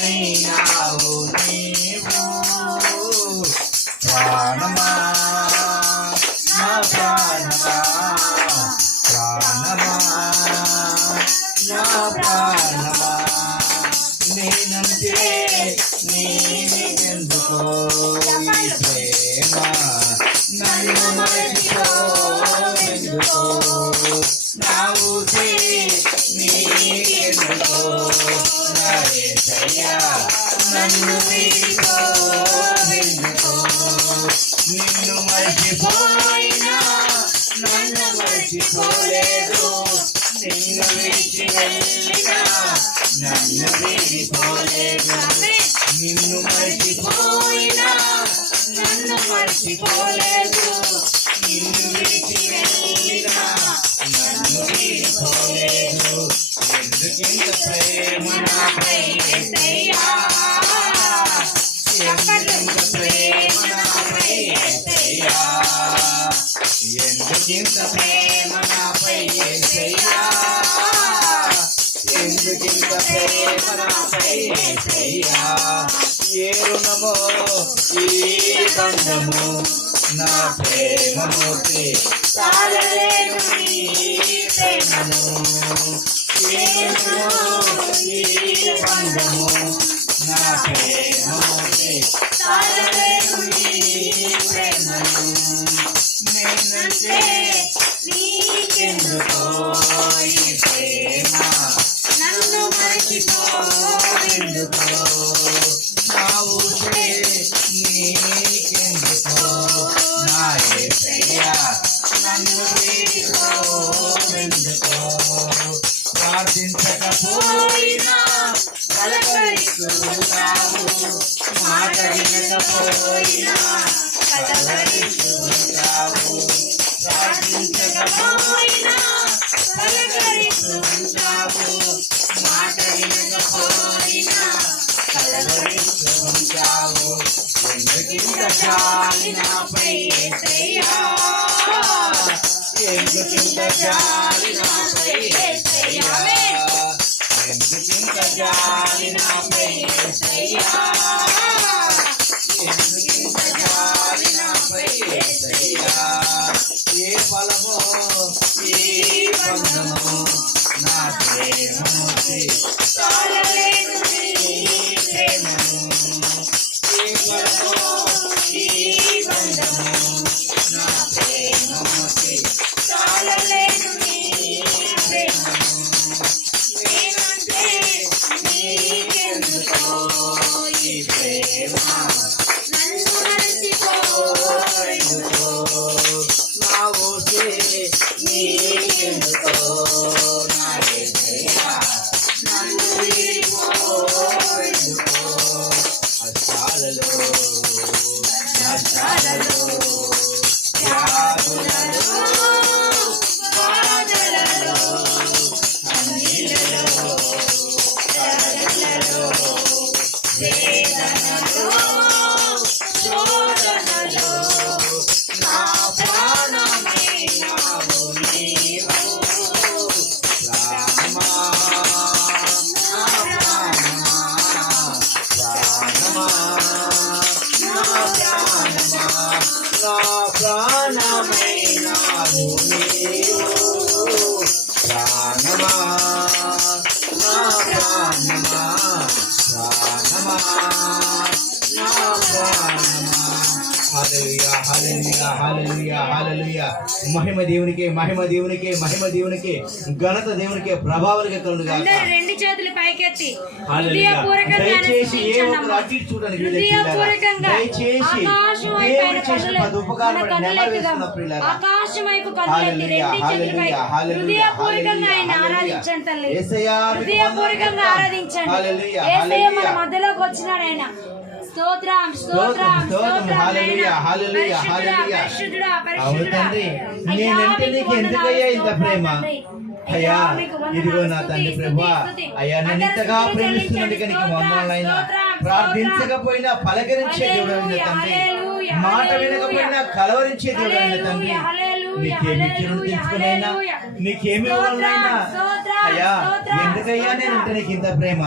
అయినావు నీవు ప్రాణమా నా ప్రాణమా ప్రాణమా నా ప్రాణమా నేనంటే నీకెందుకో ఈ ప్రేమ నన్ను మరచిపోవెందుకో నా ఊసే నీకెందుకో నా యేసయ్యా నన్ను వీడిపోవెందుకో నిన్ను మరచిపోయినా నన్ను మరచిపోలేదు నిన్ను విడిచి వెళ్ళినా నన్ను వీడిపోలేదు నిన్ను మరచిపోయినా నన్ను మరచిపోలేదు నిన్ను విడిచి వెళ్ళినా నన్ను వీడిపోలేదు ఎందుకింత ప్రేమ నాపై యేసయ్యా ఎందుకింత ప్రేమ నాపై యేసయ్యా ఎందుకింత ప్రేమ నాపై యేసయ్యా ఎందుకింత ప్రేమ నాపై యేసయ్యా ఏ రుణమో ఈ బంధము నా ప్రేమమూర్తి చాలలేను నీ ప్రేమను ఏ రుణమో ఈ బంధము నా ప్రేమమూర్తి చాలలేను నీ ప్రేమను నేనంటే నీకెందుకో ఈ ప్రేమ నన్ను మరచిపోవెందుకో నా ఊసే నీకెందుకో నా యేసయ్యా నన్ను వీడిపోవెందుకో ప్రార్థించకపోయినా పలకరిస్తున్నావు మాట వినకపోయినా కలవరిస్తున్నావు ప్రార్థించకపోయినా పలకరిస్తున్నావు మాట వినకపోయినా కలవరిస్తున్నావు ఎందుకింత జాలి నాపై యేసయ్యా ఎందుకింత జాలి నాపై యేసయ్యా ఎందుకింత జాలి నాపై యేసయ్యా ఎందుకింత జాలి నాపై యేసయ్యా ఏ ఫలమో ఈ బంధము నా ప్రేమమూర్తి చాలలేను నీ ప్రేమను ఏ ఫలమో ఈ బంధము నా ప్రేమమూర్తి చాలలేను నీ ప్రేమను నేనంటే నీకెందుకో ఈ ప్రేమ నన్ను మరచిపోవెందుకో నా ఊసే నీకెందుకో నా యేసయ్యా నన్ను వీడిపోవెందుకో కష్టాలలో నష్టాలలో వ్యాధులలో బాధలలో కన్నీళ్ళలో కలలలో వేదనలో శోధనలో నా ప్రాణమైనావు నీవు ప్రాణమా నా ప్రాణమా ప్రాణమా నా ప్రాణమా నా ప్రాణమైనావు నీవు ప్రాణమా నా ప్రాణమా ప్రాణమా నా ప్రాణమా హల్లెలూయా హల్లెలూయా హల్లెలూయా హల్లెలూయా మహిమ దేవునికే మహిమ దేవునికే మహిమ దేవునికే ఘనత దేవునికే ప్రభావానికి కలుగును గాక అందరూ రెండు చేతులు పైకెత్తి దయచేసి ఏ ఒక్కరు అటు ఇటు చూడడానికి దయచేసి దేవుడు చేసిన పది ఉపకారాలు నెరవేరుస్తున్న ప్రియులారా ఆకాశం వైపు కన్నులెత్తి రెండు చేతులు పైకి హృదయపూర్వకంగా ఆయన ఆరాధించండి తల్లి హృదయపూర్వకంగా ఆరాధించండి యేసయ్య మన మధ్యలోకి వచ్చినాడు ఆయన స్తోత్రం స్తోత్రం స్తోత్రం హల్లెలూయా హల్లెలూయా హల్లెలూయా అవును తండ్రి నేనంటే నీకు ఎందుకయ్యా ఇంత ప్రేమ అయ్యా ఇదిగో నా తండ్రి ప్రభువా అయ్యా నన్ను ఇంతగా ప్రేమిస్తున్నందుకు నీకు వందనాలైనా ప్రార్థించకపోయినా పలకరించే దేవుడైన తండ్రి మాట వినకపోయినా కలవరించే దేవుడైన తండ్రి నీకేమి ఇచ్చినట్టు తెలుసుకునైనా నీకేమి ఇవ్వాలైనా అయ్యా ఎందుకయ్యా నేనంటే నీకు ఇంత ప్రేమ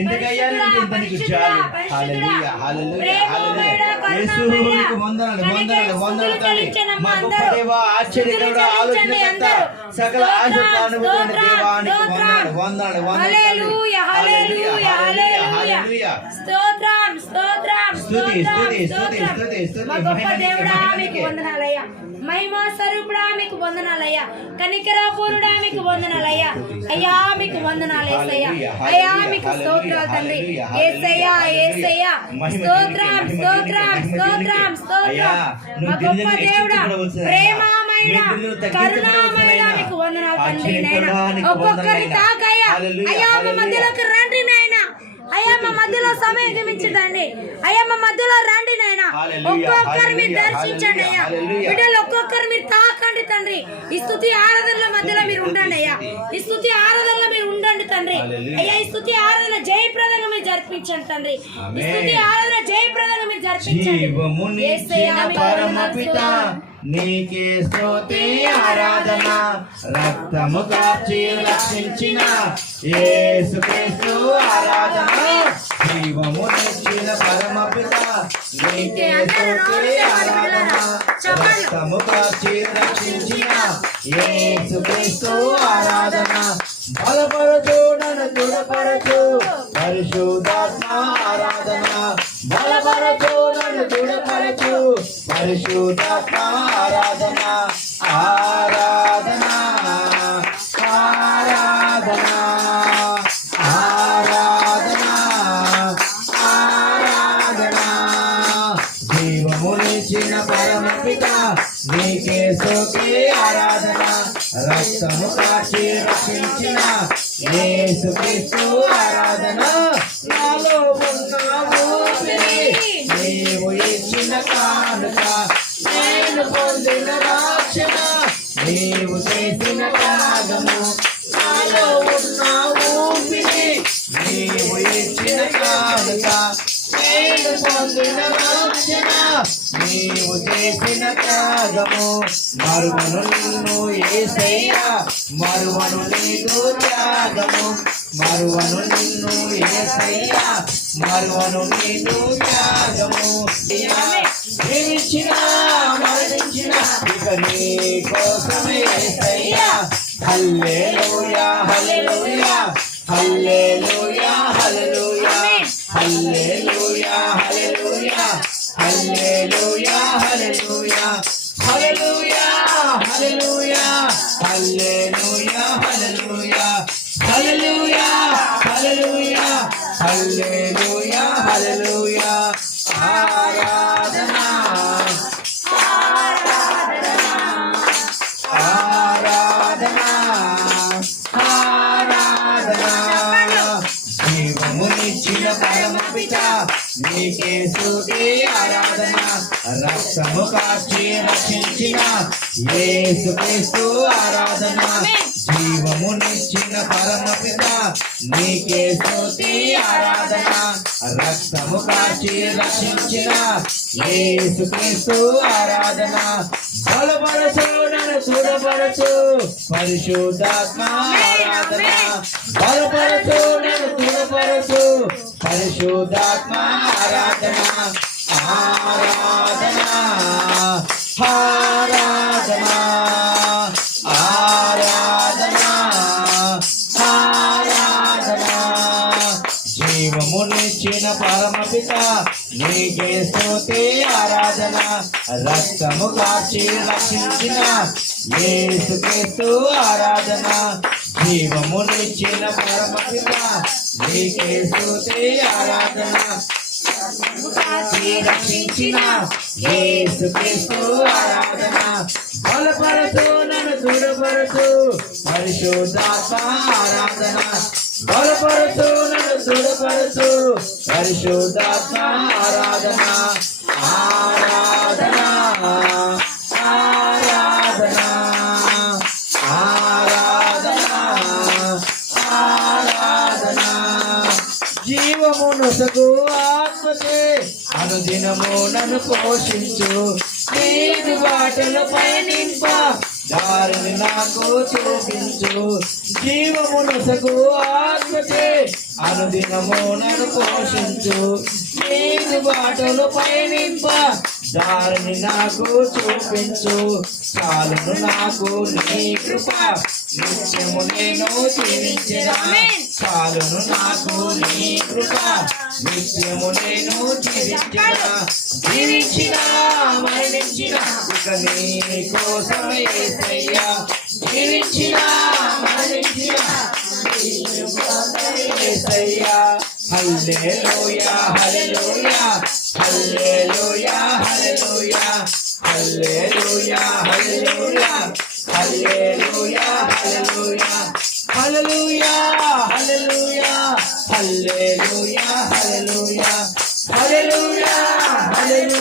ఎందుకయ్యా నేను ఇంత నీకు చాలు. హల్లెలూయా, హల్లెలూయా, హల్లెలూయా. యేసు నీకు వందనాలు, వందనాలు, వందనాలు తండ్రి. మా గొప్ప దేవా, ఆశ్చర్యకరుడా, ఆలోచనకర్త, సకల ఆశలు అనుభవించిన దేవా, నీకు వందనాలు, వందనాలు, వందనాలు. హల్లెలూయా, హల్లెలూయా, హల్లెలూయా. స్తోత్రం, స్తోత్రం, స్తుతి, స్తుతి, స్తుతి, స్తోత్రం. స్తుతి, స్తుతి. మా గొప్ప మహిమ దేవుడా నీకే, మీకు మహిమ వందనాలయ్యా. మహిమా స్వరూపుడా మీకు వందనాలయ్యా. కనికరాపూరుడా మీకు వందనాలయ్యా. అయ్యా మీకు వందనాలేసయ్యా. అయ్యా మీకు స్తోత్రాలు తండ్రి. యేసయ్యా, యేసయ్యా. స్తోత్రం, స్తోత్రం, స్తోత్రం, స్తోత్రం. మా గొప్ప దేవుడా, ప్రేమమైన కరుణామైన మీకు వందనాలు తండ్రి. నాయనా ఒక్కొక్కరి తాకయ్యా. అయ్యా మా మధ్యలోకి రండి నాయనా. అయ్యా మా మధ్యలో సమయం గమించదండి. అయ్యా మా మధ్యలో రండి నాయనా. ఒక్కొక్కరు మీరు దర్శించండి అయ్యా. బిడ్డలు ఒక్కొక్కరు మీరు తాకండి తండ్రి. ఈ స్తుతి ఆరాధనల మధ్యలో మీరు ఉండండి అయ్యా. ఈ స్తుతి ఆరాధనలో మీరు ఉండండి తండ్రి. అయ్యా ఈ స్తుతి ఆరాధన జయప్రదంగా మీరు జరిపించండి తండ్రి. ఈ స్తుతి ఆరాధన జయప్రదంగా మీరు జరిపించండి. యేసయ్యా మీకు వందనాలు. నీకే స్తుతి ఆరాధన, రక్తము కాచి రక్షించిన యేసుక్రీస్తు ఆరాధన, జీవము నిచ్చిన పరమపిత నీకే స్తుతి ఆరాధన, రక్తము కాచి రక్షించిన యేసుక్రీస్తు ఆరాధన, బలపరచు నన్ను దృఢపరచు పరిశుద్ధాత్మ ఆరాధన, బలపరచు నన్ను దృఢపరచు పరిశుద్ధాత్మ ఆరాధన, ఆరాధన, ఆరాధన, ఆరాధన, ఆరాధన. జీవమునిచ్చిన పరమపిత నీకే స్తుతి ఆరాధన, రక్తము కాచి రక్షించిన యేసుక్రీస్తు ఆరాధన, నాలో ఉన్నావు నీవు ఇచ్చిన కానుక, నేను పొందిన రక్షణ, నీవు చేసిన త్యాగము, నాలో ఉన్నావు నీవు ఇచ్చిన కానుక, నేను పొందిన రక్షణ, నీవు చేసిన త్యాగము, మరువను నిన్ను యేసయ్యా, మరువను నీకు త్యాగము, మరువను నిన్ను యేసయ్యా, మరువను నీకు త్యాగము, జీవించిన మరణించిన ఇక నీ కోసమే యేసయ్యా, హల్లెలూయా, హల్లెలూయా, హల్లెలూయా, హల్లెలూయా, హల్లెలూయా, హల్లెలూయా, హల్లెలూయా, హల్లెలూయా, హల్లెలూయా, హల్లెలూయా, హల్లెలూయా, హల్లెలూయా, హల్లెలూయా, హల్లెలూయా, హల్లెలూయా, హల్లెలూయా. ఆరాధన, ఆరాధన, ఆరాధన. జీవమునిచ్చిన పరమపిత నీకే స్తుతి ఆరాధన, రక్తము కాచి రక్షించిన యేసుక్రీస్తు ఆరాధన, జీవమునిచ్చిన పరమపిత నీకే స్తుతి ఆరాధన, రక్తము కాచి రక్షించిన యేసుక్రీస్తు ఆరాధన, బలపరచు నన్ను దృఢపరచు పరిశుద్ధాత్మ ఆరాధన, బలపరచు నన్ను దృఢపరచు పరిశుద్ధాత్మ ఆరాధన, ఆరాధన, ఆరాధన, ఆరాధన, ఆరాధన. జీవమునిచ్చిన పరమపిత నీకే స్తుతి ఆరాధన, రక్తము కాచి రక్షించిన యేసుక్రీస్తు ఆరాధన, జీవమునిచ్చిన పరమపిత నీకే స్తుతి ఆరాధన, రక్షించిన యేసుక్రీస్తు ఆరాధన, బలపరచు నన్ను దృఢపరచు పరిశుద్ధాత్మ ఆరాధన, బలపరచు నన్ను దృఢపరచు పరిశుద్ధాత్మ ఆరాధన, ఆరాధన, ఆరాధన, ఆరాధన, ఆరాధన. జీవమును సగు ఆత్మకే అనుదినము నన్ను పోషించు, నీదు బాటలు పయనింప దారిని నాకు చూపించు. జీవమునసకు ఆత్మచే అనుదినము నన్ను పోషించు. నీకు బాటలు పయనింప దారిని నాకు చూపించు. చాలును నాకు నీ కృప, నిత్యము నేను జీవించిన. చాలును నాకు నీ కృప, నిత్యము నేను జీవించిన మరణించిన ఇక నీ కోసమే యేసయ్యా. జీవించిన మరణించిన యేసయ్యా. హల్లెలూయా హల్లెలూయా హల్లెలూయా హల్లెలూయా హల్లెలూయా హల్లెలూయా హల్లెలూయా హల్లెలూయా హల్లెలూయా హల్లెలూయా హల్లెలూయా హల్లెలూయా హల్లెలూయా హల్లెలూయా